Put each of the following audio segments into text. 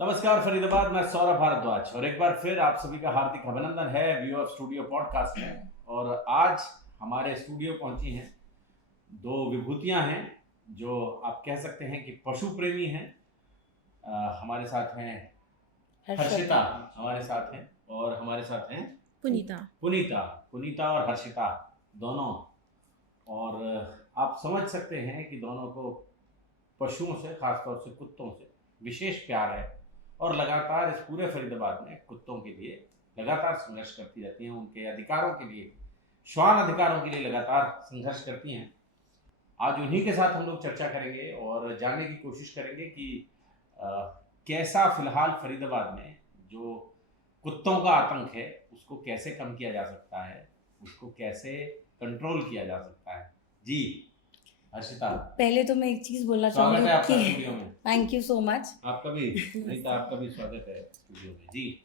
नमस्कार फरीदाबाद, मैं सौरभ भारद्वाज और एक बार फिर आप सभी का हार्दिक अभिनंदन है व्यू ऑफ स्टूडियो पॉडकास्ट में। और आज हमारे स्टूडियो पहुंची हैं दो विभूतियां हैं जो आप कह सकते हैं कि पशु प्रेमी हैं। हमारे साथ हैं हर्षिता, हमारे साथ हैं और हमारे साथ हैं पुनीता। पुनीता और हर्षिता दोनों। और आप समझ सकते हैं कि दोनों को पशुओं से, खासतौर से कुत्तों से विशेष प्यार है और लगातार इस पूरे फरीदाबाद में कुत्तों के लिए लगातार संघर्ष करती रहती हैं। उनके अधिकारों के लिए, श्वान अधिकारों के लिए लगातार संघर्ष करती हैं। आज उन्हीं के साथ हम लोग चर्चा करेंगे और जानने की कोशिश करेंगे कि कैसा फिलहाल फरीदाबाद में जो कुत्तों का आतंक है उसको कैसे कम किया जा सकता है, उसको कैसे कंट्रोल किया जा सकता है। जी हर्षिता, पहले तो मैं एक चीज बोलना स्वागत है आपका चाहूंगी स्टूडियो में। Thank you so much. आपका भी नीता, आपका भी स्वागत है स्टूडियो में। जी,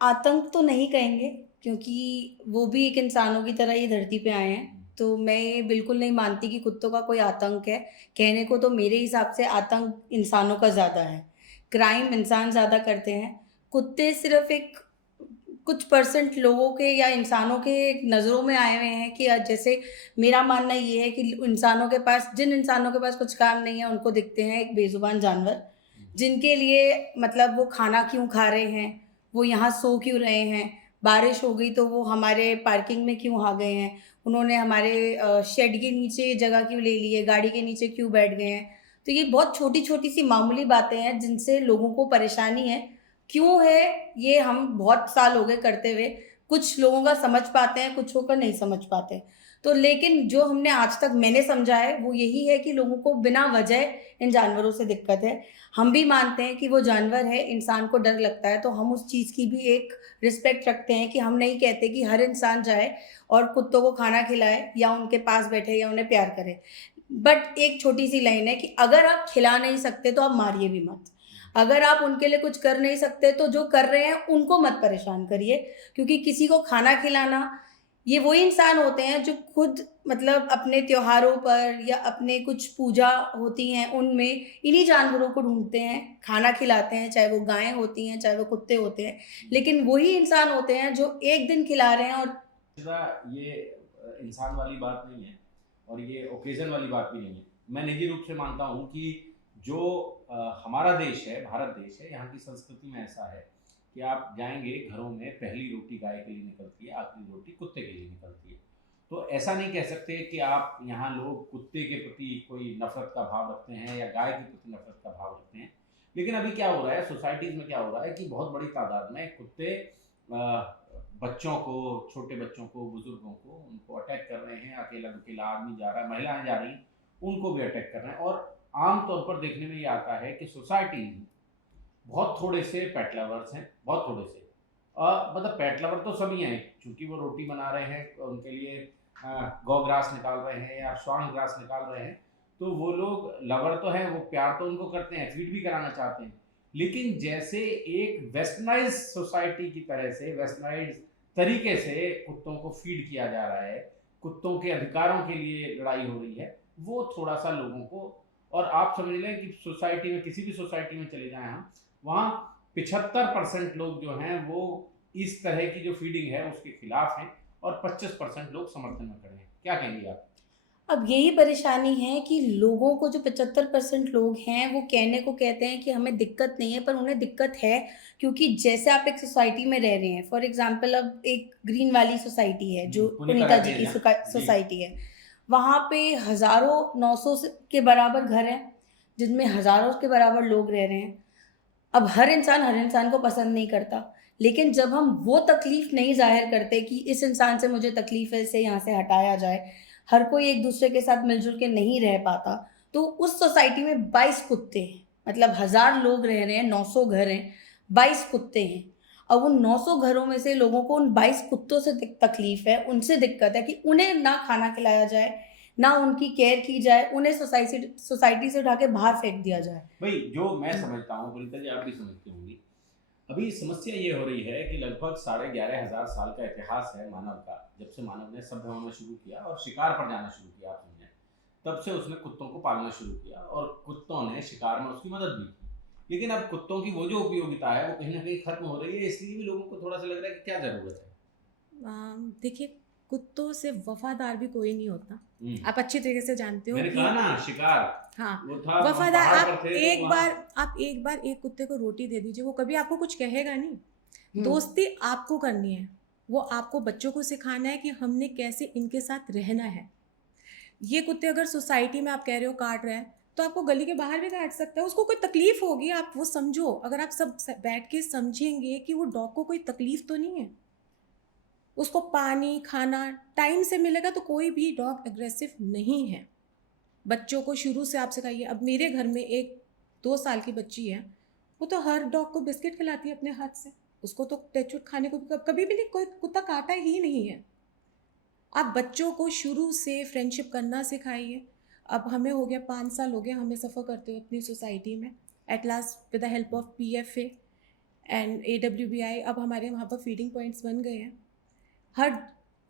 आतंक तो नहीं कहेंगे क्योंकि वो भी एक इंसानों की तरह ही धरती पे आए हैं, तो मैं बिल्कुल नहीं मानती कि कुत्तों का कोई आतंक है। कहने को तो मेरे हिसाब से आतंक इंसानों का ज़्यादा है। क्राइम इंसान ज़्यादा करते हैं। कुत्ते सिर्फ एक कुछ परसेंट लोगों के या इंसानों के नज़रों में आए हुए हैं कि जैसे मेरा मानना ये है कि इंसानों के पास, जिन इंसानों के पास कुछ काम नहीं है उनको दिखते हैं एक बेजुबान जानवर, जिनके लिए मतलब वो खाना क्यों खा रहे हैं, वो यहाँ सो क्यों रहे हैं, बारिश हो गई तो वो हमारे पार्किंग में क्यों आ गए हैं, उन्होंने हमारे शेड के नीचे जगह क्यों ले ली है, गाड़ी के नीचे क्यों बैठ गए हैं। तो ये बहुत छोटी छोटी सी मामूली बातें हैं जिनसे लोगों को परेशानी है। क्यों है ये हम बहुत साल हो गए करते हुए। कुछ लोगों का समझ पाते हैं, कुछ होकर नहीं समझ पाते। तो लेकिन जो हमने आज तक मैंने समझा है वो यही है कि लोगों को बिना वजह इन जानवरों से दिक्कत है। हम भी मानते हैं कि वो जानवर है, इंसान को डर लगता है, तो हम उस चीज़ की भी एक रिस्पेक्ट रखते हैं कि हम नहीं कहते कि हर इंसान जाए और कुत्तों को खाना खिलाए या उनके पास बैठे या उन्हें प्यार करे। बट एक छोटी सी लाइन है कि अगर आप खिला नहीं सकते तो आप मारिए भी मत। अगर आप उनके लिए कुछ कर नहीं सकते तो जो कर रहे हैं उनको मत परेशान करिए, क्योंकि किसी को खाना खिलाना, ये वही इंसान होते हैं जो खुद मतलब अपने त्योहारों पर या अपने कुछ पूजा होती हैं उनमें इन्हीं जानवरों को ढूंढते हैं, खाना खिलाते हैं, चाहे वो गायें होती हैं चाहे वो कुत्ते होते हैं। लेकिन वही इंसान होते हैं जो एक दिन खिला रहे हैं। और ये इंसान वाली बात नहीं है और ये ओकेजन वाली बात भी नहीं है। मैं निजी रूप से मानता हूँ कि जो हमारा देश है, भारत देश है, यहाँ की संस्कृति में ऐसा है कि आप जाएंगे घरों में पहली रोटी गाय के लिए निकलती है, आखिरी रोटी कुत्ते के लिए निकलती है। तो ऐसा नहीं कह सकते कि आप यहाँ लोग कुत्ते के प्रति कोई नफरत का भाव रखते हैं या गाय के प्रति नफरत का भाव रखते हैं। लेकिन अभी क्या हो रहा है सोसाइटीज़ में, क्या हो रहा है कि बहुत बड़ी तादाद में कुत्ते बच्चों को, छोटे बच्चों को, बुजुर्गों को, उनको अटैक कर रहे हैं। अकेला दुकेला आदमी जा रहा है, महिलाएं जा रही, उनको भी अटैक कर रहे हैं। और आम तौर पर देखने में ये आता है कि सोसाइटी में बहुत थोड़े से पेट लवर्स हैं, बहुत थोड़े से। मतलब पेट लवर तो सभी हैं, क्योंकि वो रोटी बना रहे हैं, उनके लिए गौ ग्रास निकाल रहे हैं या श्वान ग्रास निकाल रहे हैं, तो वो लोग लवर तो हैं, वो प्यार तो उनको करते हैं, फीड भी कराना चाहते हैं। लेकिन जैसे एक वेस्टर्नाइज सोसाइटी की तरह से, वेस्टर्नाइज तरीके से कुत्तों को फीड किया जा रहा है, कुत्तों के अधिकारों के लिए लड़ाई हो रही है, वो थोड़ा सा लोगों को। और आप समझ लें कि सोसाइटी में, किसी भी सोसाइटी में चले जाएं हम, वहाँ 75% लोग जो हैं वो इस तरह की जो फीडिंग है उसके खिलाफ हैं और 25% लोग समर्थन में खड़े हैं। क्या कहेंगे आप? अब यही परेशानी है कि लोगों को, जो 75% लोग हैं, वो कहने को कहते हैं कि हमें दिक्कत नहीं है, पर उन्हें दिक्कत है। क्योंकि जैसे आप एक सोसाइटी में रह रहे हैं, फॉर एग्जांपल अब एक ग्रीन वाली सोसाइटी है जो पुनीता पुनीता रहती जी है की यहाँ जी। सोसाइटी है। वहाँ पे हज़ारों, 900 के बराबर घर हैं जिनमें हज़ारों के बराबर लोग रह रहे हैं। अब हर इंसान को पसंद नहीं करता, लेकिन जब हम वो तकलीफ़ नहीं ज़ाहिर करते कि इस इंसान से मुझे तकलीफ़ है, इसे यहाँ से हटाया जाए, हर कोई एक दूसरे के साथ मिलजुल के नहीं रह पाता। तो उस सोसाइटी में 22 कुत्ते हैं, मतलब 1000 लोग रह रहे हैं, 900 घर हैं, 22 कुत्ते हैं। अब उन 900 घरों में से लोगों को उन 22 कुत्तों से तकलीफ़ है, उनसे दिक्कत है कि उन्हें ना खाना खिलाया जाए, ना उनकी केयर की जाए, उन्हें सोसाइटी से उठा के बाहर फेंक दिया जाए। भाई जो मैं समझता हूँ, पुनीता जी आप भी समझती होंगी, अभी समस्या ये हो रही है कि लगभग 11,500 साल का इतिहास है मानव का। जब से मानव ने सभ्य होना शुरू किया और शिकार पर जाना शुरू किया, आप समझें, तब से उसने कुत्तों को पालना शुरू किया और कुत्तों ने शिकार में उसकी मदद भी की। लेकिन अब कुत्तों की वो जो उपयोगिता है वो कहीं ना कहीं खत्म हो रही है, इसलिए भी लोगों को थोड़ा सा लग रहा है कि क्या जरूरत है। देखिए, कुत्तों से वफादार भी कोई नहीं होता। हम्म। आप अच्छी तरीके से जानते हो मैंने कि कहा ना, शिकार हाँ, वो था, हम वफादार। पहाड़ पर आप थे तो एक वहाँ। बार आप एक बार एक कुत्ते को रोटी दे दीजिए, वो कभी आपको कुछ कहेगा नहीं। हम्म। दोस्ती आपको करनी है, वो आपको बच्चों को सिखाना है कि हमने कैसे इनके साथ रहना है। ये कुत्ते अगर सोसाइटी में आप कह रहे हो काट रहा है, तो आपको गली के बाहर भी काट सकता है। उसको कोई तकलीफ होगी, आप वो समझो। अगर आप सब बैठ के समझेंगे कि वो डॉग को कोई तकलीफ तो नहीं है, उसको पानी खाना टाइम से मिलेगा, तो कोई भी डॉग एग्रेसिव नहीं है। बच्चों को शुरू से आप सिखाइए। अब मेरे घर में एक 2 साल की बच्ची है, वो तो हर डॉग को बिस्किट खिलाती है अपने हाथ से। उसको तो टचवुड खाने को कभी भी नहीं कोई कुत्ता काटा ही नहीं है। आप बच्चों को शुरू से फ्रेंडशिप करना सिखाइए। अब हमें हो गया 5 साल हो गए हमें सफ़र करते हुए अपनी सोसाइटी में। At last with the help of PFA and AWBI अब हमारे वहाँ पर फीडिंग पॉइंट्स बन गए हैं। हर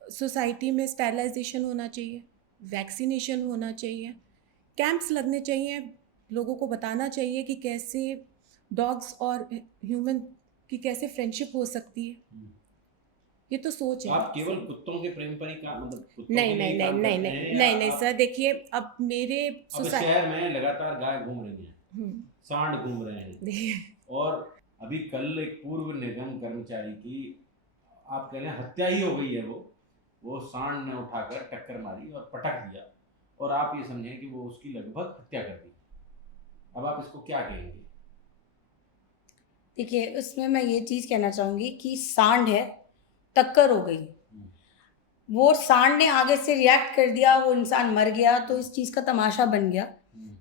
सोसाइटी में स्टेरिलाइजेशन होना चाहिए, वैक्सीनेशन होना चाहिए, कैंप्स लगने चाहिए। लोगों को बताना चाहिए कि कैसे डॉग्स और ह्यूमन की कैसे फ्रेंडशिप हो सकती है। ये तो सोच है। आप केवल कुत्तों के प्रेम पर ही काम, मतलब कुत्तों नहीं के लिए नहीं ही नहीं काम नहीं करते नहीं हैं, नहीं या नहीं आप- सर, देखिए अब मेरे अब इस शहर में लगातार गाय घूम रही हैं, हम्म, सांड घूम रहे हैं, देखिए, और अभी कल एक पूर्व निगम कर्मचारी की, आप कह लें हत्या ही हो गई है। वो सांड ने उठाकर टक्कर मारी और पटक दिया, और आप ये समझें कि वो उसकी लगभग हत्या कर दी। अब आप इसको क्या कहेंगे? देखिए, उसमें मैं ये चीज़ कहना चाहूँगी कि सांड है, टक्कर हो गई, वो सांड ने आगे से रिएक्ट कर दिया, वो इंसान मर गया, तो इस चीज़ का तमाशा बन गया।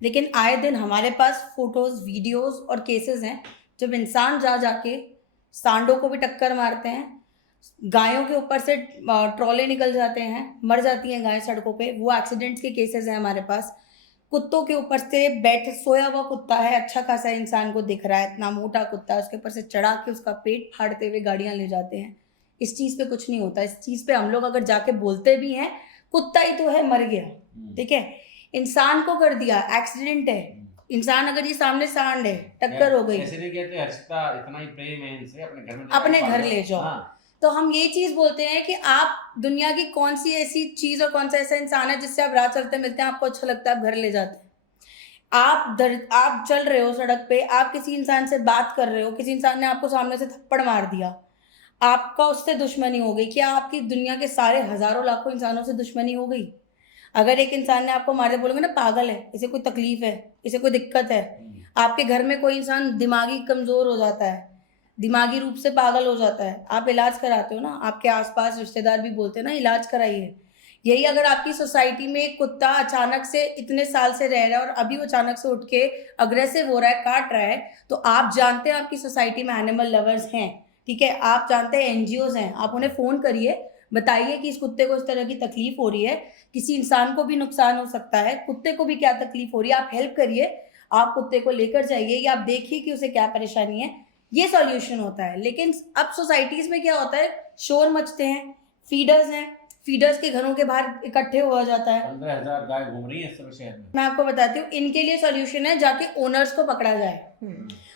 लेकिन आए दिन हमारे पास फोटोज़, वीडियोज़ और केसेस हैं जब इंसान जा जाके सांडों को भी टक्कर मारते हैं, गायों के ऊपर से ट्रॉले निकल जाते हैं, मर जाती हैं गायें सड़कों पे, वो एक्सीडेंट्स के केसेस हैं हमारे पास। कुत्तों के ऊपर से सोया हुआ कुत्ता है, अच्छा खासा इंसान को दिख रहा है, इतना मोटा कुत्ता है, उसके ऊपर से चढ़ा के उसका पेट फाड़ते हुए गाड़ियां ले जाते हैं। इस चीज़ पे कुछ नहीं होता। इस चीज़ पे हम लोग अगर जाके बोलते भी हैं, कुत्ता ही तो है, मर गया, ठीक है, इंसान को कर दिया, एक्सीडेंट है। इंसान अगर ये सामने सांड है, टक्कर हो गई, ऐसे नहीं कहते हर्षिता इतना ही प्रेम है इनसे, अपने घर में अपने घर ले जाओ। हाँ। तो हम ये चीज़ बोलते हैं कि आप दुनिया की कौन सी ऐसी चीज़ और कौन सा ऐसा इंसान है जिससे आप राह चलते मिलते हैं, आपको अच्छा लगता है, आप घर ले जाते हैं। आप चल रहे हो सड़क पे, आप किसी इंसान से बात कर रहे हो, किसी इंसान ने आपको सामने से थप्पड़ मार दिया, आपका उससे दुश्मनी हो गई, क्या आपकी दुनिया के सारे हजारों लाखों इंसानों से दुश्मनी हो गई? अगर एक इंसान ने आपको मारे, बोलोगे ना पागल है, इसे कोई तकलीफ है, इसे कोई दिक्कत है। आपके घर में कोई इंसान दिमागी कमज़ोर हो जाता है, दिमागी रूप से पागल हो जाता है, आप इलाज कराते हो ना, आपके आसपास रिश्तेदार भी बोलते हैं ना इलाज कराइए। यही अगर आपकी सोसाइटी में एक कुत्ता अचानक से इतने साल से रह रहा है और अभी वो अचानक से उठ के अग्रेसिव हो रहा है, काट रहा है, तो आप जानते हैं आपकी सोसाइटी में एनिमल लवर्स हैं, ठीक है, आप जानते हैं NGOs हैं, आप उन्हें फ़ोन करिए, बताइए कि इस कुत्ते को इस तरह की तकलीफ हो रही है, किसी इंसान को भी नुकसान हो सकता है, कुत्ते को भी क्या तकलीफ हो रही है, आप हेल्प करिए, आप कुत्ते को लेकर जाइए, या आप देखिए कि उसे क्या परेशानी है, ये सॉल्यूशन होता है। लेकिन अब सोसाइटीज़ में क्या होता है, शोर मचते हैं, फीडर्स हैं, फीडर्स के घरों के बाहर इकट्ठे हुआ जाता है। 15,000 गाय घूम रही है इस समय शहर में। मैं आपको बताती हूँ, इनके लिए सॉल्यूशन है जाके ओनर्स को पकड़ा जाए,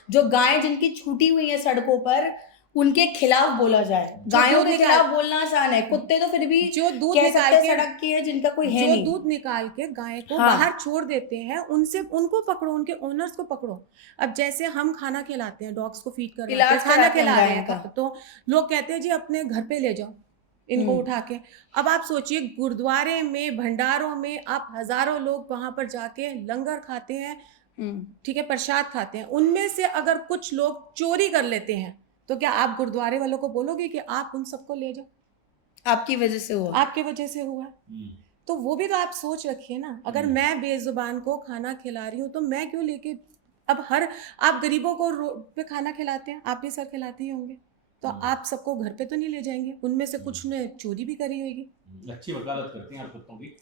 जो गायें जिनकी छूटी हुई है सड़कों पर, उनके खिलाफ बोला जाए। गायों के खिलाफ बोलना आसान है, कुत्ते तो फिर भी जो दूध कह निकाल सकते के सड़क की है, जिनका कोई है जो नहीं, दूध निकाल के गाय को हाँ। बाहर छोड़ देते हैं, उनसे उनको पकड़ो, उनके ओनर्स को पकड़ो। अब जैसे हम खाना खिलाते हैं, डॉग्स को फीड करवाते हैं, इलाज खाना कराते हैं खिला रहे गायों का। हैं, तो लोग कहते हैं जी अपने घर पे ले जाओ इनको उठा के। अब आप सोचिए, गुरुद्वारे में, भंडारों में आप हजारों लोग वहां पर जाके लंगर खाते हैं, ठीक है, प्रसाद खाते हैं, उनमें से अगर कुछ लोग चोरी कर लेते हैं, तो क्या आप गुरुद्वारे वालों को बोलोगे कि आप उन सबको ले जाओ, आपकी वजह से हुआ, आपके वजह से हुआ? तो वो भी तो आप सोच रखिए ना। अगर मैं बेजुबान को खाना खिला रही हूँ, तो मैं क्यों लेके, अब आप गरीबों को रोड पे खाना खिलाते हैं, आप भी सर खिलाते ही होंगे, तो आप सबको घर पे तो नहीं ले जाएंगे, उनमें से कुछ ने चोरी भी करी होगी। अच्छी वकालत करती हैं आप कुत्तों की।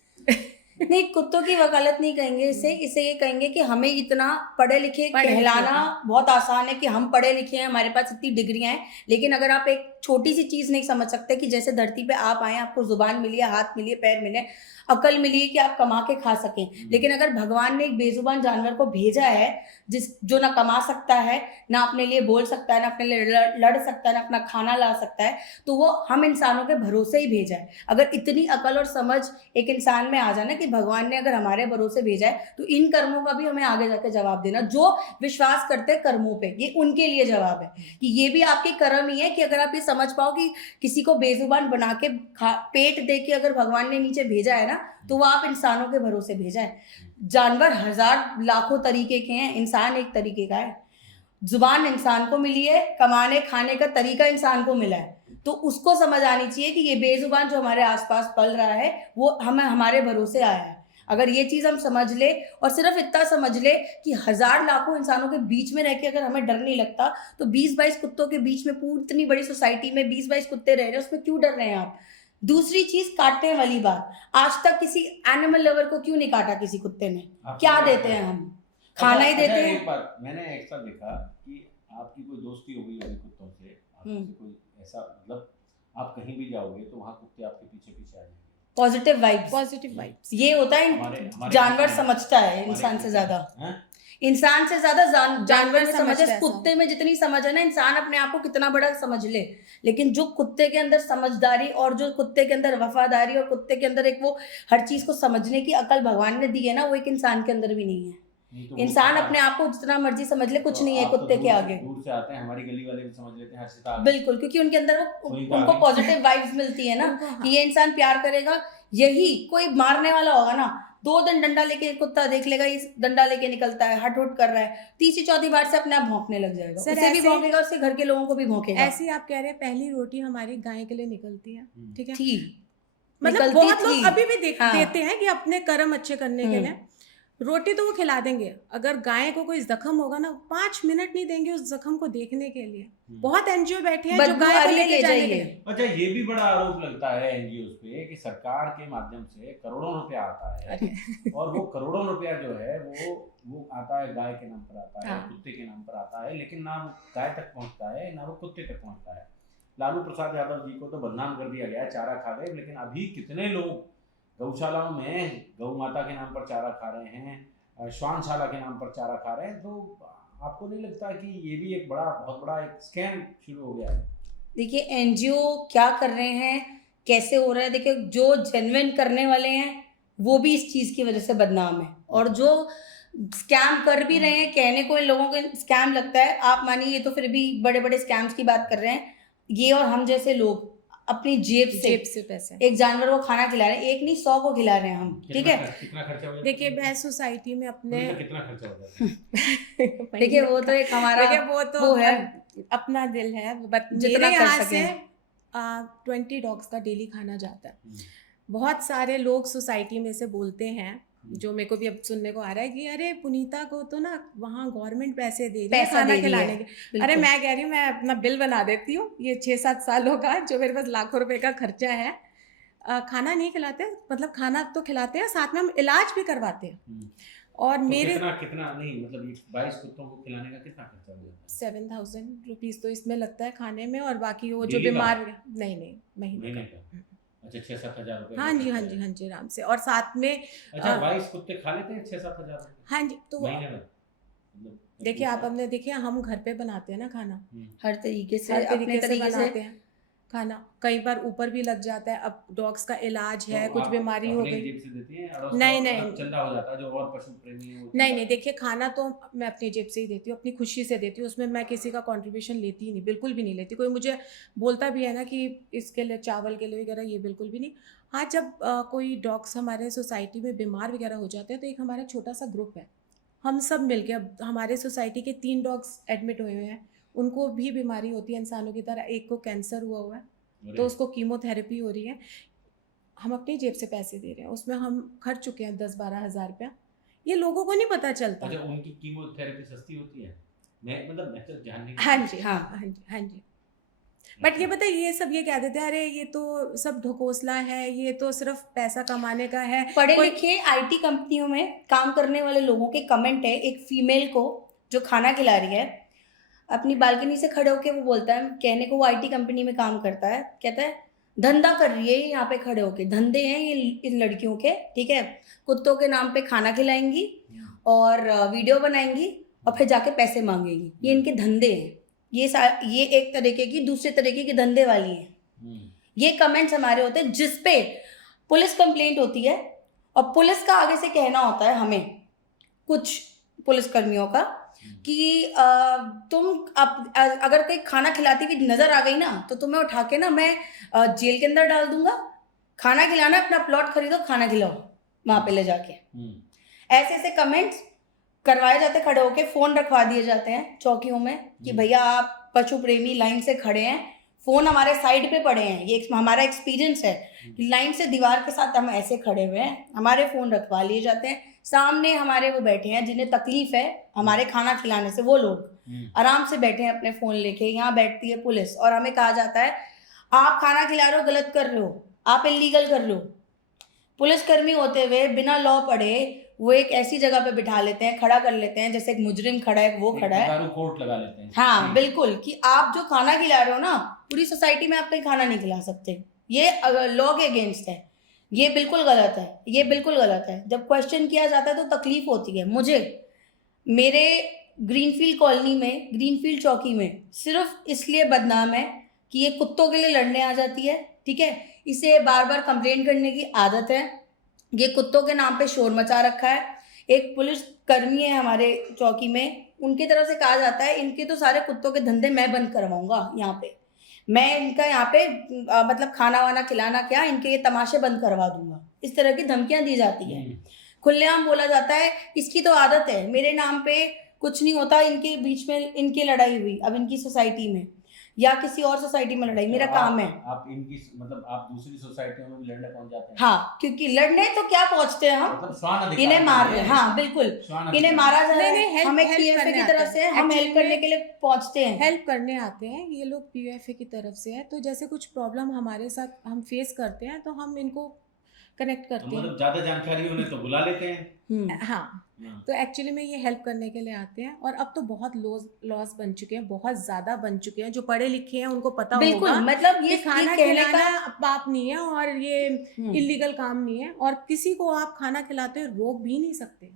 नहीं, कुत्तों की वकालत नहीं कहेंगे इसे ये कहेंगे कि हमें इतना पढ़े लिखे कहलाना बहुत आसान है कि हम पढ़े लिखे हैं, हमारे पास इतनी डिग्रियां हैं, लेकिन अगर आप एक छोटी सी चीज़ नहीं समझ सकते कि जैसे धरती पे आप आए, आपको जुबान मिली है, हाथ मिली है, पैर मिले, अकल मिली है कि आप कमा के खा सकें, लेकिन अगर भगवान ने एक बेजुबान जानवर को भेजा है जो ना कमा सकता है, ना अपने लिए बोल सकता है, ना अपने लिए लड़ सकता है, ना अपना खाना ला सकता है, तो वो हम इंसानों के भरोसे ही भेजा है। अगर इतनी अकल और समझ एक इंसान में आ जाए ना कि भगवान ने अगर हमारे भरोसे भेजा है, तो इन कर्मों का भी हमें आगे जाके जवाब देना। जो विश्वास करते हैं कर्मों पे, ये उनके लिए जवाब है कि ये भी आपके कर्म ही है कि अगर आप ये समझ पाओ कि किसी को बेजुबान बना के पेट दे के अगर भगवान ने नीचे भेजा है ना, तो वो आप इंसानों के भरोसे भेजा है। जानवर हजार लाखों तरीके के हैं, इंसान एक तरीके का है। जुबान इंसान को मिली है, कमाने खाने का तरीका इंसान को मिला है, तो उसको समझ आनी चाहिए कि ये बेजुबान जो हमारे आसपास पल रहा है वो हमारे भरोसे आया है। अगर ये चीज़ हम समझ ले और सिर्फ इतना समझ ले कि हजार लाखों इंसानों के बीच में रह के अगर हमें डर नहीं लगता, तो 20-22 कुत्तों के बीच में पूरी इतनी बड़ी सोसाइटी में 20-22 कुत्ते रह रहे हैं, उसमें क्यों डर रहे हैं आप? दूसरी चीज, काटने वाली बात, आज तक किसी एनिमल लवर को क्यों नहीं काटा किसी कुत्ते ने? क्या देते हैं हम? खाना ही देते हैं। एक बात मैंने अक्सर देखा कि आपकी कोई दोस्ती हो गई होगी कुत्तों से, आपसे कोई ऐसा मतलब आप कहीं भी जाओगे तो वहाँ कुत्ते आपके पीछे पीछे आ जाएंगे। पॉजिटिव वाइब्स, ये होता है जानवर समझता है इंसान से ज्यादा। इंसान से ज्यादा जानवर में समझ है। कुत्ते में जितनी समझ है ना, इंसान अपने आप को कितना बड़ा समझ ले, लेकिन जो कुत्ते के अंदर समझदारी और जो कुत्ते के अंदर वफादारी और कुत्ते के अंदर एक वो हर चीज को समझने की अकल भगवान ने दी है ना, वो एक इंसान के अंदर भी नहीं है। तो इंसान अपने आप को जितना मर्जी समझ ले, कुछ नहीं है कुत्ते के आगे। दूर से आते हैं, हमारी गली वाले भी समझ लेते हैं हर्षिता। बिल्कुल, क्योंकि उनके अंदर उनको पॉजिटिव वाइब्स मिलती है ना कि ये इंसान प्यार करेगा। यही कोई मारने वाला होगा ना, 2 दिन डंडा लेके कुत्ता देख लेगा, इस डंडा लेके निकलता है, हट कर रहा है, तीसरी चौथी बार से अपने आप भौंकने लग जाएगा। उसे भी भौंकेगा, उसके घर के लोगों को भी भौंकेगा। ऐसे आप कह रहे हैं पहली रोटी हमारी गाय के लिए निकलती है, ठीक है, थी मतलब बहुत लोग अभी भी देते हैं कि अपने कर्म अच्छे करने के लिए रोटी तो वो खिला देंगे। अगर गाय को कोई जख्म होगा ना, 5 मिनट नहीं देंगे उस जख्म को देखने के लिए। बहुत एनजीओ बैठे हैं जो गाय को लेके जाएंगे। अच्छा, ये भी बड़ा आरोप लगता है एनजीओ पे कि सरकार के माध्यम से करोड़ों रुपया आता है और वो करोड़ों रुपया जो है वो आता है गाय के नाम पर आता है, कुत्ते के नाम पर आता है, लेकिन ना वो गाय तक पहुंचता है ना वो कुत्ते तक पहुंचता है। लालू प्रसाद यादव जी को तो बदनाम कर दिया गया, चारा खा गए, लेकिन अभी कितने लोग गौशालाओं में गौ माता के नाम पर चारा खा रहे हैं, श्वानशाला के नाम पर चारा खा रहे हैं। तो आपको नहीं लगता कि ये भी एक बहुत बड़ा एक स्कैम शुरू हो गया है? देखिए, एनजीओ क्या कर रहे हैं, कैसे हो रहा है, देखिए जो जेन्युइन करने वाले हैं वो भी इस चीज़ की वजह से बदनाम है, और जो स्कैम कर भी रहे हैं, कहने को इन लोगों को स्कैम लगता है, आप मानिए ये तो फिर भी बड़े बड़े स्कैम्स की बात कर रहे हैं। ये और हम जैसे लोग अपनी जेब से पैसे, एक जानवर को खाना खिला रहे हैं, एक नहीं 100 को खिला रहे हैं हम, ठीक है। कितना खर्चा हो जाता है? देखिए, मैं सोसाइटी में अपने कितना खर्चा हो जाता है? देखिए वो तो एक हमारा वो है, अपना दिल है। मेरे यहाँ से 20 डॉग्स का डेली खाना जाता है। बहुत सारे लोग सोसाइटी में से बोलते हैं, जो मेरे को भी अब सुनने को आ रहा है कि अरे पुनीता को तो ना वहाँ गवर्नमेंट पैसे दे रही है खाना खिलाने के। अरे मैं कह रही हूँ, मैं अपना बिल बना देती हूँ, ये 6-7 सालों का जो मेरे पास लाखों रुपए का खर्चा है, खाना नहीं खिलाते, मतलब खाना तो खिलाते हैं, साथ में हम इलाज भी करवाते हैं। और तो मेरे कितना नहीं, मतलब 22 कुत्तों को खिलाने का कितना खर्चा हो जाता है? 7,000 रुपीज़ तो इसमें लगता है खाने में, और बाकी वो जो बीमार नहीं महीने का। अच्छा, 6-7 हजार रुपए? हाँ जी आराम से। और साथ में 22 कुत्ते खा लेते हैं 6-7 हजार रुपए? हाँ जी। तो महीने में देखिए, आप हमने देखिए, हम घर पे बनाते हैं ना खाना, हर तरीके से अपने तरीके से बनाते हैं खाना। कई बार ऊपर भी लग जाता है। अब डॉग्स का इलाज है, कुछ बीमारी हो गई, नहीं चंदा हो जाता है जो और पशु प्रेमी है। नहीं, देखिए खाना तो मैं अपनी जेब से ही देती हूँ, अपनी खुशी से देती हूँ, उसमें मैं किसी का कंट्रीब्यूशन लेती ही नहीं, बिल्कुल भी नहीं लेती। कोई मुझे बोलता भी है ना कि इसके लिए चावल के लिए वगैरह, ये बिल्कुल भी नहीं। हाँ, जब कोई डॉग्स हमारे सोसाइटी में बीमार वगैरह हो जाते हैं तो एक हमारा छोटा सा ग्रुप है, हम सब मिलके, अब हमारे सोसाइटी के 3 डॉग्स एडमिट हुए हैं, उनको भी बीमारी होती है इंसानों की तरह। एक को कैंसर हुआ है तो उसको कीमोथेरेपी हो रही है, हम अपनी जेब से पैसे दे रहे हैं, उसमें हम खर्च चुके हैं 10-12 हज़ार रुपया। ये लोगों को नहीं पता चलता। अच्छा, उनकी कीमोथेरेपी सस्ती होती है? मैं तो जानने हाँ जी। बट ये पता है, ये सब ये कह देते हैं, अरे ये तो सब ढकोसला है, ये तो सिर्फ पैसा कमाने का है। पढ़े लिखे आईटी कंपनियों में काम करने वाले लोगों के कमेंट है, एक फीमेल को जो खाना खिला रही है, अपनी बालकनी से खड़े होके वो बोलता है, कहने को वो आईटी कंपनी में काम करता है, कहता है धंधा कर रही है यहाँ पे खड़े होके, धंधे हैं ये इन लड़कियों के, ठीक है। कुत्तों के नाम पे खाना खिलाएंगी और वीडियो बनाएंगी और फिर जाके पैसे मांगेगी। ये इनके धंधे हैं। ये एक तरीके की, दूसरे तरीके की धंधे वाली है। ये कमेंट्स हमारे होते हैं जिस पे पुलिस कंप्लेंट होती है और पुलिस का आगे से कहना होता है हमें, कुछ पुलिस कर्मियों का, कि तुम अगर कहीं खाना खिलाती हुई नजर आ गई ना तो तुम्हें उठा के ना मैं जेल के अंदर डाल दूंगा। खाना खिलाना, अपना प्लॉट खरीदो, खाना खिलाओ वहां पे ले जाके। ऐसे ऐसे कमेंट्स करवाए जाते, खड़े होके फोन रखवा दिए जाते हैं चौकियों में कि भैया आप पशु प्रेमी लाइन से खड़े हैं, फोन हमारे साइड पे पड़े हैं। ये हमारा एक्सपीरियंस है कि लाइन से दीवार के साथ हम ऐसे खड़े हुए हैं, हमारे फोन रखवा लिए जाते हैं। सामने हमारे वो बैठे हैं जिन्हें तकलीफ है हमारे खाना खिलाने से, वो लोग आराम से बैठे हैं अपने फोन लेके। यहाँ बैठती है पुलिस और हमें कहा जाता है आप खाना खिला रहे हो, गलत कर रहे हो, आप इलीगल कर रहे हो। पुलिसकर्मी होते हुए बिना लॉ पढ़े वो एक ऐसी जगह पे बिठा लेते हैं, खड़ा कर लेते हैं जैसे एक मुजरिम खड़ा है, वो खड़ा है, कोर्ट लगा लेते हैं। हाँ बिल्कुल, कि आप जो खाना खिला रहे हो ना, पूरी सोसाइटी में आप कहीं खाना नहीं खिला सकते, ये लॉ के अगेंस्ट है, ये बिल्कुल गलत है, ये बिल्कुल गलत है। जब क्वेश्चन किया जाता है तो तकलीफ होती है मुझे। मेरे ग्रीनफील्ड कॉलोनी में, ग्रीनफील्ड चौकी में सिर्फ इसलिए बदनाम है कि ये कुत्तों के लिए लड़ने आ जाती है, ठीक है, इसे बार बार कंप्लेंट करने की आदत है, ये कुत्तों के नाम पे शोर मचा रखा है। एक पुलिस कर्मी है हमारे चौकी में, उनकी तरफ से कहा जाता है इनके तो सारे कुत्तों के धंधे मैं बंद करवाऊंगा, यहाँ पे मैं इनका यहाँ पे मतलब खाना वाना खिलाना क्या, इनके ये तमाशे बंद करवा दूंगा। इस तरह की धमकियां दी जाती है। खुलेआम बोला जाता है इसकी तो आदत है, मेरे नाम पे कुछ नहीं होता, इनके बीच में इनकी लड़ाई हुई, अब इनकी सोसाइटी में या किसी और सोसाइटी में लड़ाई, मेरा काम है। आप इनकी मतलब आप दूसरी सोसाइटियों में भी लड़ने पहुंच जाते हैं? हाँ, क्योंकि लड़ने तो क्या पहुंचते हैं हम, मतलब इन्हें मार रहे हैं, हाँ बिल्कुल, इन्हें मारा जा रहा है, हम एक पीएफए की तरफ से हम हेल्प करने के लिए पहुंचते हैं, हेल्प करने आते हैं। ये लोग पीएफए की तरफ से है, तो जैसे कुछ प्रॉब्लम हमारे साथ हम फेस करते हैं तो हम इनको कनेक्ट करते हैं। मतलब ज्यादा जानकारी उन्हें तो बुला लेते हैं। हाँ, तो एक्चुअली में ये हेल्प करने के लिए आते हैं। और अब तो बहुत लॉस बन चुके हैं, बहुत ज्यादा बन चुके हैं। जो पढ़े लिखे हैं उनको पता होगा, मतलब ये खाना खिलाना पाप नहीं है और ये इलीगल काम नहीं है, और किसी को आप खाना खिलाते हुए रोक भी नहीं सकते।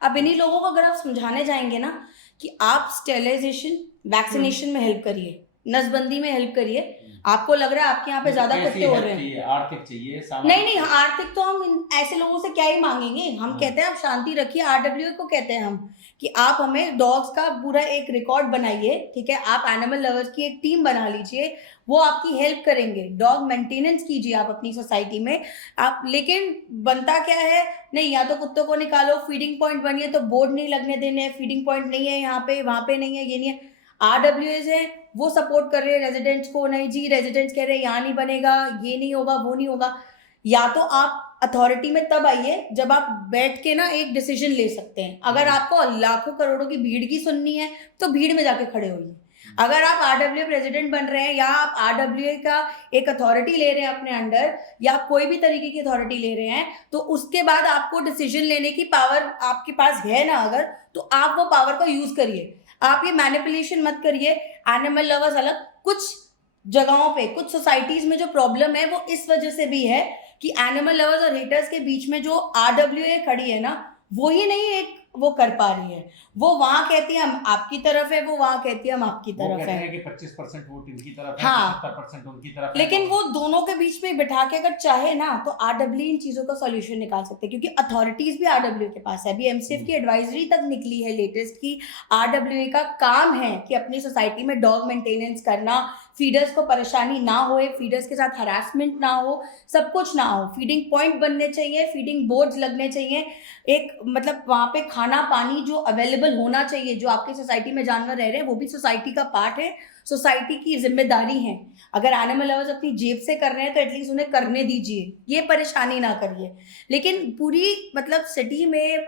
अब इन्हीं लोगों को अगर आप समझाने जाएंगे ना कि आप स्टेरिलाइजेशन, वैक्सीनेशन में हेल्प करिए, नसबंदी में हेल्प करिए, आपको लग रहा है आपके यहाँ पे ज्यादा कुत्ते हो रहे हैं, आर्थिक चाहिए, नहीं आर्थिक तो हम ऐसे लोगों से क्या ही मांगेंगे। हम कहते हैं आप शांति रखिए, RWA को कहते हैं हम कि आप हमें डॉग्स का पूरा एक रिकॉर्ड बनाइए, ठीक है, आप एनिमल लवर्स की एक टीम बना लीजिए, वो आपकी हेल्प करेंगे, डॉग मेंटेनेंस कीजिए आप अपनी सोसाइटी में आप। लेकिन बनता क्या है, नहीं या तो कुत्तों को निकालो, फीडिंग पॉइंट बनिए तो बोर्ड नहीं लगने देने, फीडिंग पॉइंट नहीं है यहाँ पे, वहाँ पे नहीं है, ये नहीं है। RWAs है वो सपोर्ट कर रहे हैं रेजिडेंट्स को, नहीं जी रेजिडेंट्स कह रहे हैं यहाँ नहीं बनेगा, ये नहीं होगा, वो नहीं होगा। या तो आप अथॉरिटी में तब आइए जब आप बैठ के ना एक डिसीजन ले सकते हैं। अगर आपको लाखों करोड़ों की भीड़ की सुननी है तो भीड़ में जाके खड़े होइए। अगर आप RWA प्रेसिडेंट बन रहे हैं या आप RWA का एक अथॉरिटी ले रहे हैं अपने अंडर, या आप कोई भी तरीके की अथॉरिटी ले रहे हैं, तो उसके बाद आपको डिसीजन लेने की पावर आपके पास है ना, अगर तो आप वो पावर का यूज करिए। आप ये मैनिपुलेशन मत करिए। एनिमल लवर्स अलग, कुछ जगहों पे, कुछ सोसाइटीज में जो प्रॉब्लम है वो इस वजह से भी है कि एनिमल लवर्स और हेटर्स के बीच में जो RWA खड़ी है ना, वो ही नहीं एक वो कर पा रही है। वो वहां कहती है हम आपकी तरफ है, वो वहां कहती है हम आपकी तरफ है, कि 25% वोट इनकी तरफ है, हाँ 75% उनकी तरफ है। लेकिन वो दोनों के बीच में बिठा के अगर चाहे ना तो RWA इन चीजों का सॉल्यूशन निकाल सकते हैं, क्योंकि अथॉरिटीज भी RWA के पास है। अभी MCF की एडवाइजरी तक निकली है लेटेस्ट की RWA का काम है कि अपनी सोसाइटी में डॉग मेंटेनेंस करना, फीडर्स को परेशानी ना हो, फीडर्स के साथ हरासमेंट ना हो, सब कुछ ना हो, फीडिंग पॉइंट बनने चाहिए, फीडिंग बोर्ड्स लगने चाहिए, एक मतलब वहाँ पे खाना पानी जो अवेलेबल होना चाहिए। जो आपकी सोसाइटी में जानवर रह रहे हैं वो भी सोसाइटी का पार्ट है, सोसाइटी की जिम्मेदारी है। अगर एनिमल लवर्स अपनी जेब से कर रहे हैं तो एटलीस्ट उन्हें करने दीजिए, ये परेशानी ना करिए। लेकिन पूरी मतलब सिटी में,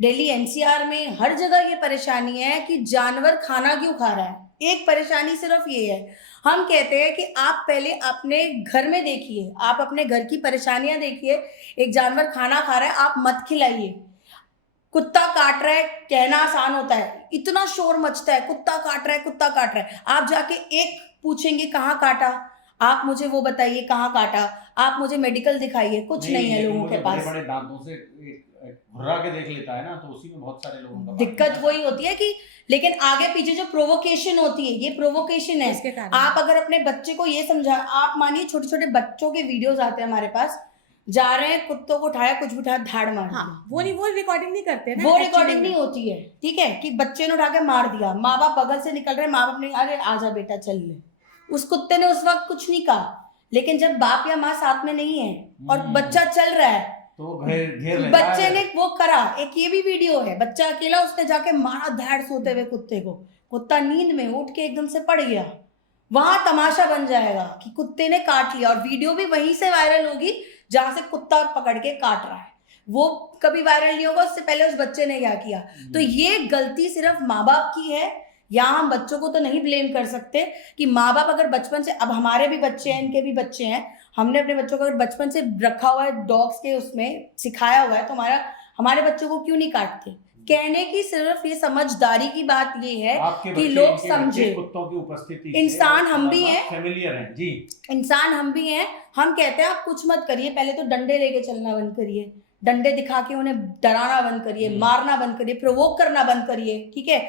दिल्ली NCR में हर जगह ये परेशानी है कि जानवर खाना क्यों खा रहा है। एक परेशानी सिर्फ ये है, हम कहते हैं कि आप पहले अपने घर में देखिए, आप अपने घर की परेशानियां देखिए। एक जानवर खाना खा रहा है, आप मत खिलाइए। कुत्ता काट रहा है, कहना आसान होता है, इतना शोर मचता है, कुत्ता काट रहा है, कुत्ता काट रहा है। आप जाके एक पूछेंगे कहाँ काटा, आप मुझे वो बताइए कहाँ काटा, आप मुझे मेडिकल दिखाइए, कुछ नहीं है लोगों के पास। बड़े दांतों से घुर्रा के देख लेता है ना, तो उसी में बहुत सारे लोगों का दिक्कत वही होती है कि लेकिन आगे पीछे जो प्रोवोकेशन होती है, ये प्रोवोकेशन है। उसके कारण आप अगर अपने बच्चे को ये समझा, आप मानिए छोटे छोटे बच्चों के वीडियोस आते हैं हमारे पास, जा रहे हैं, कुत्तों को उठाया, कुछ भी उठाया, धाड़ मार दिया। हाँ, वो रिकॉर्डिंग नहीं करते ना, वो रिकॉर्डिंग नहीं होती है, ठीक है, कि बच्चे ने उठा के मार दिया, माँ बाप बगल से निकल रहे, माँ बाप ने अरे आजा बेटा चल ले, उस कुत्ते ने उस वक्त कुछ नहीं कहा। लेकिन जब बाप या माँ साथ में नहीं है और बच्चा चल रहा है, तो घेर लेता बच्चे है। ने वो करा। एक ये भी वीडियो है, बच्चा अकेला, उसने जाके मारा धाड़ सोते हुए कुत्ते को, कुत्ता नींद में उठ के एकदम से पड़ गया। वहां तमाशा बन जाएगा कि कुत्ते ने काट लिया, और वीडियो भी वहीं से वायरल होगी जहां से कुत्ता पकड़ के काट रहा है, वो कभी वायरल नहीं होगा, उससे पहले उस बच्चे ने क्या किया। तो ये गलती सिर्फ माँ बाप की है, या हम बच्चों को तो नहीं ब्लेम कर सकते कि माँ बाप अगर बचपन से, अब हमारे भी बच्चे हैं, इनके भी बच्चे हैं, हमने अपने बच्चों को अगर बचपन से रखा हुआ है डॉग्स के उसमें सिखाया हुआ है, तो हमारे बच्चों को क्यों नहीं काटते। कहने की सिर्फ ये समझदारी की बात ये है कि लोग समझे, कुत्तों की उपस्थिति इंसान हम भी हैं, फेमिलियर हैं जी, इंसान हम भी हैं। हम कहते हैं आप कुछ मत करिए, पहले तो डंडे लेके चलना बंद करिए, डंडे दिखा के उन्हें डराना बंद करिए, मारना बंद करिए, प्रोवोक करना बंद करिए, ठीक है।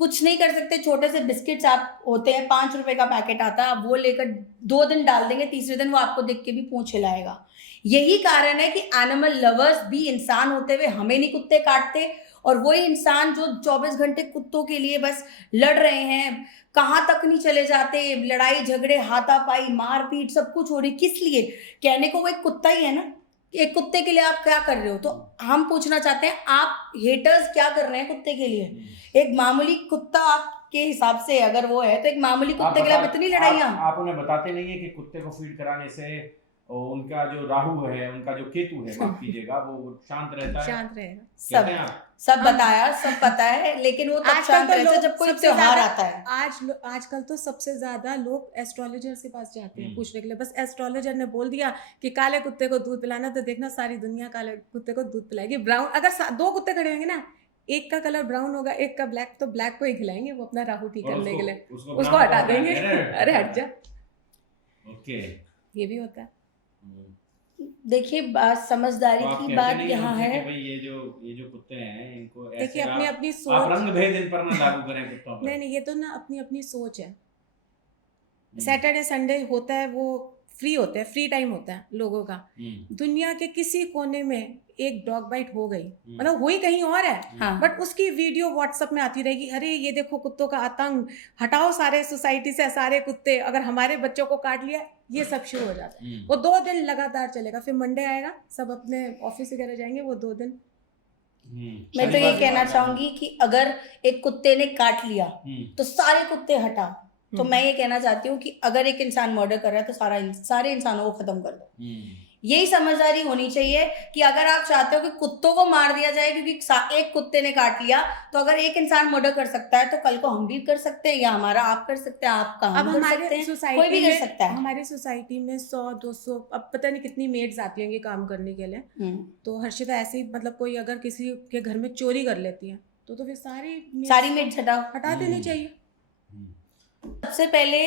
कुछ नहीं कर सकते, छोटे से बिस्किट्स आप होते हैं, 5 रुपए का पैकेट आता है, आप वो लेकर 2 दिन डाल देंगे, तीसरे दिन वो आपको देख के भी पूंछ हिलाएगा। यही कारण है कि एनिमल लवर्स भी इंसान होते हुए हमें नहीं कुत्ते काटते, और वही इंसान जो 24 घंटे कुत्तों के लिए बस लड़ रहे हैं, कहाँ तक नहीं चले जाते, लड़ाई झगड़े, हाथापाई, मारपीट, सब कुछ हो रही, किस लिए। कहने को वो एक कुत्ता ही है ना, एक कुत्ते के लिए आप क्या कर रहे हो। तो हम पूछना चाहते हैं, आप हेटर्स क्या कर रहे हैं कुत्ते के लिए। एक मामूली कुत्ता आपके हिसाब से अगर वो है, तो एक मामूली कुत्ते के लिए आप इतनी लड़ाइयाँ। आप उन्हें बताते नहीं है कि कुत्ते को फीड कराने से उनका जो राहु है, उनका जो केतु है, माफ कीजिएगा, वो शांत रहता है, शांत रहेगा। सब बताया, सब पता है, लेकिन वो तब शांत रहता है जब कोई त्योहार आता है। आजकल तो सबसे ज्यादा लोग एस्ट्रोलॉजर्स के पास जाते हैं पूछने के लिए, बस एस्ट्रोलॉजर ने बोल दिया कि काले कुत्ते को दूध पिलाना, तो देखना सारी दुनिया काले कुत्ते को दूध पिलाएगी। ब्राउन, अगर 2 कुत्ते खड़े होंगे ना, एक का कलर ब्राउन होगा, एक का ब्लैक, तो ब्लैक को ही खिलाएंगे, वो अपना राहु ठीक करने के लिए, उसको हटा देंगे, अरे हट जा। ओके, ये भी होता है। देखिए समझदारी की बात यहाँ है, भाई ये जो कुत्ते हैं, इनको देखिए अपनी अपनी सोच, आप रंग भेद इन पर ना लागू करें कुत्तों पर। नहीं, ये तो ना अपनी अपनी सोच है। सैटरडे संडे होता है, वो फ्री होते हैं, फ्री टाइम होता है लोगों का। दुनिया के किसी कोने में एक डॉग बाइट हो गई, मतलब हुई कहीं और है, हाँ। बट उसकी वीडियो व्हाट्सएप में आती रहेगी, अरे ये देखो कुत्तों का आतंक, हटाओ सारे सोसाइटी से सारे कुत्ते, अगर हमारे बच्चों को काट लिया, ये सब शुरू हो जाता है। वो 2 दिन लगातार चलेगा, फिर मंडे आएगा, सब अपने ऑफिस वगैरह जाएंगे, वो 2 दिन। मैं तो ये कहना चाहूंगी कि अगर एक कुत्ते ने काट लिया तो सारे कुत्ते हटाओ। तो मैं ये कहना चाहती हूँ कि अगर एक इंसान मर्डर कर रहा है तो सारे इंसानों को खत्म कर दो। यही समझदारी होनी चाहिए कि अगर आप चाहते हो कि कुत्तों को मार दिया जाए क्योंकि एक कुत्ते ने काट लिया, तो अगर एक इंसान मर्डर कर सकता है तो कल को हम भी कर सकते हैं, या हमारा आप कर सकते हैं, आपका हम कर सकते हैं, कोई भी कर सकता है। हमारी सोसाइटी में 100-200 अब पता नहीं कितनी मेड्स आती होंगी काम करने के लिए। तो हर्षिता ऐसे ही, मतलब कोई अगर किसी के घर में चोरी कर लेती है तो फिर सारी मेड्स हटा देनी चाहिए। सबसे पहले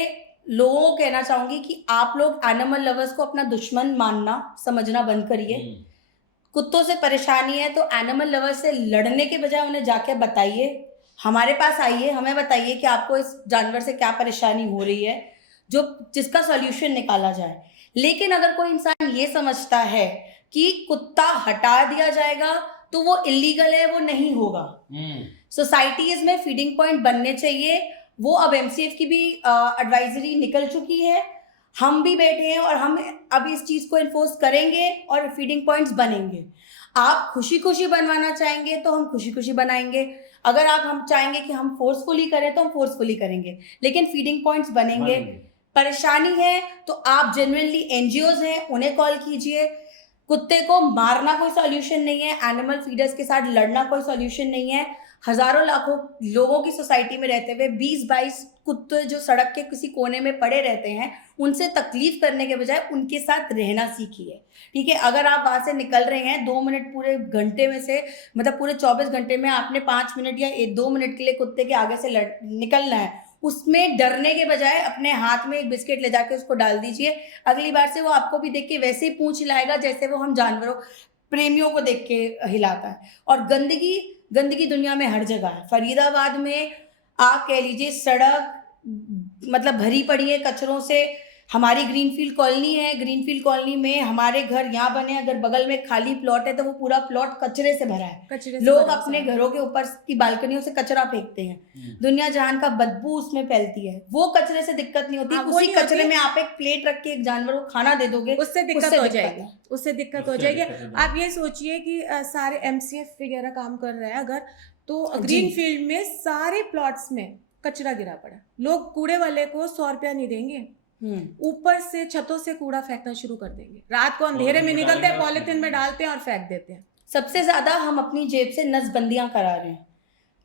लोगों को कहना चाहूंगी कि आप लोग एनिमल लवर्स को अपना दुश्मन मानना समझना बंद करिए। कुत्तों से परेशानी है तो एनिमल लवर्स से लड़ने के बजाय उन्हें जाके बताइए, हमारे पास आइए, हमें बताइए कि आपको इस जानवर से क्या परेशानी हो रही है, जिसका सॉल्यूशन निकाला जाए। लेकिन अगर कोई इंसान ये समझता है कि कुत्ता हटा दिया जाएगा तो वो इलीगल है, वो नहीं होगा। सोसाइटीज में फीडिंग पॉइंट बनने चाहिए, वो अब एमसीएफ की भी एडवाइजरी निकल चुकी है, हम भी बैठे हैं और हम अब इस चीज़ को इन्फोर्स करेंगे और फीडिंग पॉइंट्स बनेंगे। आप खुशी खुशी बनवाना चाहेंगे तो हम खुशी खुशी बनाएंगे, अगर आप हम चाहेंगे कि हम फोर्सफुली करें तो हम फोर्सफुली करेंगे, लेकिन फीडिंग पॉइंट्स बनेंगे। परेशानी है तो आप जेन्युइनली एनजीओज हैं, उन्हें कॉल कीजिए। कुत्ते को मारना कोई सॉल्यूशन नहीं है, एनिमल फीडर्स के साथ लड़ना कोई सॉल्यूशन नहीं है। हजारों लाखों लोगों की सोसाइटी में रहते हुए 20-22 कुत्ते जो सड़क के किसी कोने में पड़े रहते हैं, उनसे तकलीफ करने के बजाय उनके साथ रहना सीखिए, ठीक है। अगर आप वहाँ से निकल रहे हैं 2 मिनट पूरे घंटे में से, मतलब पूरे 24 घंटे में आपने 5 मिनट या 2 मिनट के लिए कुत्ते के आगे से निकलना है, उसमें डरने के बजाय अपने हाथ में एक बिस्किट ले जाके उसको डाल दीजिए। अगली बार से वो आपको भी देख के वैसे ही पूंछ हिलाएगा जैसे वो हम जानवरों, प्रेमियों को देख के हिलाता है। और गंदगी दुनिया में हर जगह है। फरीदाबाद में आप कह लीजिए सड़क मतलब भरी पड़ी है कचरों से। हमारी ग्रीनफील्ड कॉलोनी है, ग्रीनफील्ड कॉलोनी में हमारे घर यहाँ बने, अगर बगल में खाली प्लॉट है तो वो पूरा प्लॉट कचरे से भरा है। कचरे से लोग भरा अपने सारा। घरों के ऊपर की बालकनियों से कचरा फेंकते हैं। दुनिया जहान का बदबू उसमें फैलती है। वो कचरे से दिक्कत नहीं होती, हाँ, वो उसी नहीं कचरे होती। में आप एक प्लेट रख के एक जानवर को खाना दे दोगे, उससे दिक्कत उससे हो दिक्कत जाएगी, है। उससे दिक्कत हो उससे जाएगी। दिक्कत हो जाएगी। आप ये सोचिए कि सारे एमसीएफ वगैरह काम कर रहा है अगर, तो जी। ग्रीन फील्ड में सारे प्लॉट्स में कचरा गिरा पड़ा। लोग कूड़े वाले को 100 रुपया नहीं देंगे, ऊपर से छतों से कूड़ा फेंकना शुरू कर देंगे। रात को अंधेरे में निकलते हैं, पॉलिथीन में डालते हैं और फेंक देते हैं। सबसे ज्यादा हम अपनी जेब से नसबंदियां करा रहे हैं।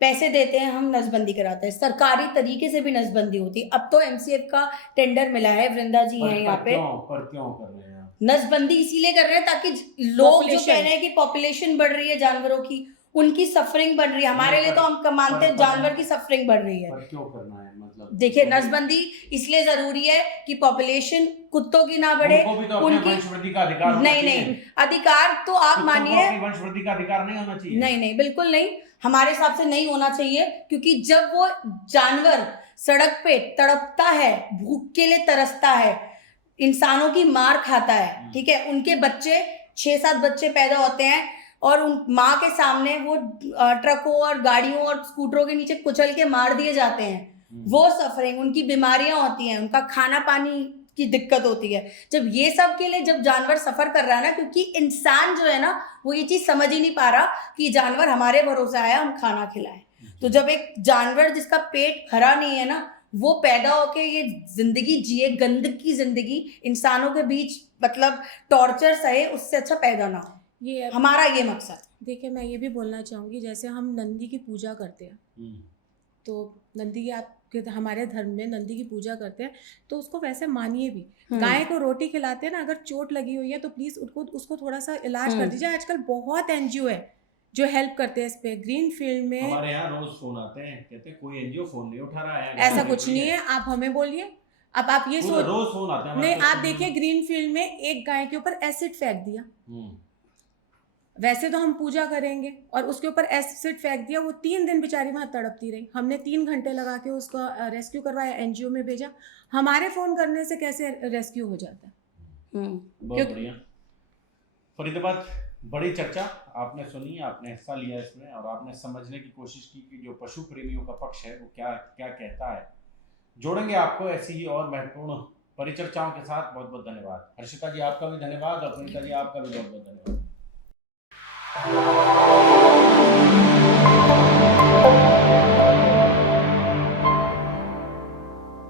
पैसे देते हैं, हम नसबंदी कराते हैं। सरकारी तरीके से भी नसबंदी होती है। अब तो एमसीएफ का टेंडर मिला है, वृंदा जी हैं यहाँ पे। पर क्यों कर रहे हैं आप? नसबंदी इसीलिए कर रहे हैं ताकि लोग जो Population। कह रहे हैं कि पॉपुलेशन बढ़ रही है जानवरों की, उनकी सफरिंग बढ़ रही है। हमारे लिए तो हम मानते हैं जानवर की सफरिंग बढ़ रही है। पर क्यों करना है मतलब? देखिए, नसबंदी इसलिए जरूरी है कि पॉपुलेशन कुत्तों की ना बढ़े। उनको भी तो अपने वंशवृद्धि का अधिकार होना नहीं चाहिए। नहीं, अधिकार तो आप कुत्तों को मानिए, अपनी वंशवृद्धि का अधिकार नहीं होना चाहिए। नहीं नहीं, बिल्कुल नहीं। हमारे हिसाब से नहीं होना चाहिए, क्योंकि जब वो जानवर सड़क पे तड़पता है, भूख के लिए तरसता है, इंसानों की मार खाता है, ठीक है, उनके बच्चे 6-7 बच्चे पैदा होते हैं और उन माँ के सामने वो ट्रकों और गाड़ियों और स्कूटरों के नीचे कुचल के मार दिए जाते हैं। वो सफरिंग, उनकी बीमारियां होती हैं, उनका खाना पानी की दिक्कत होती है। जब ये सब के लिए जब जानवर सफर कर रहा है ना, क्योंकि इंसान जो है ना वो ये चीज समझ ही नहीं पा रहा कि जानवर हमारे भरोसे आया, हम खाना खिलाएं। तो जब एक जानवर जिसका पेट भरा नहीं है ना, वो पैदा होके ये जिंदगी जिए, गंदगी जिंदगी, इंसानों के बीच मतलब टॉर्चर सहे, उससे अच्छा पैदा ना हो। ये हमारा ये मकसद। देखिए, मैं ये भी बोलना चाहूँगी, जैसे हम नंदी की पूजा करते हैं, तो नंदी की आपके हमारे धर्म में नंदी की पूजा करते हैं, तो उसको वैसे मानिए भी। गाय को रोटी खिलाते हैं ना, अगर चोट लगी हुई है तो प्लीज़ उसको थोड़ा सा इलाज कर दीजिए। आजकल बहुत एनजीओ है जो हेल्प करते हैं इस पे। ग्रीन फील्ड में हमारे यहाँ रोज फोन आते हैं, कहते हैं कोई एनजीओ फोन नहीं उठा रहा है। ऐसा कुछ नहीं है, आप हमें बोलिए। अब आप ये सोच, रोज फोन आते हैं नहीं, आप देखिए ग्रीन फील्ड में एक गाय के ऊपर एसिड फेंक दिया। वैसे तो हम पूजा करेंगे और उसके ऊपर एसिड फेंक दिया, वो 3 दिन बेचारी वहां तड़पती रही। हमने 3 घंटे लगा के उसको रेस्क्यू करवाया, एनजीओ में भेजा। हमारे फोन करने से कैसे रेस्क्यू हो जाता है? बहुत बढ़िया। फरीदाबाद, बड़ी चर्चा आपने सुनी, आपने हिस्सा लिया इसमें और आपने समझने की कोशिश की कि जो पशु प्रेमियों का पक्ष है वो क्या क्या कहता है। जोड़ेंगे आपको ऐसी ही और महत्वपूर्ण परिचर्चाओं के साथ। बहुत बहुत धन्यवाद। हर्षिता जी आपका भी धन्यवाद और सुनीता जी आपका भी बहुत बहुत धन्यवाद।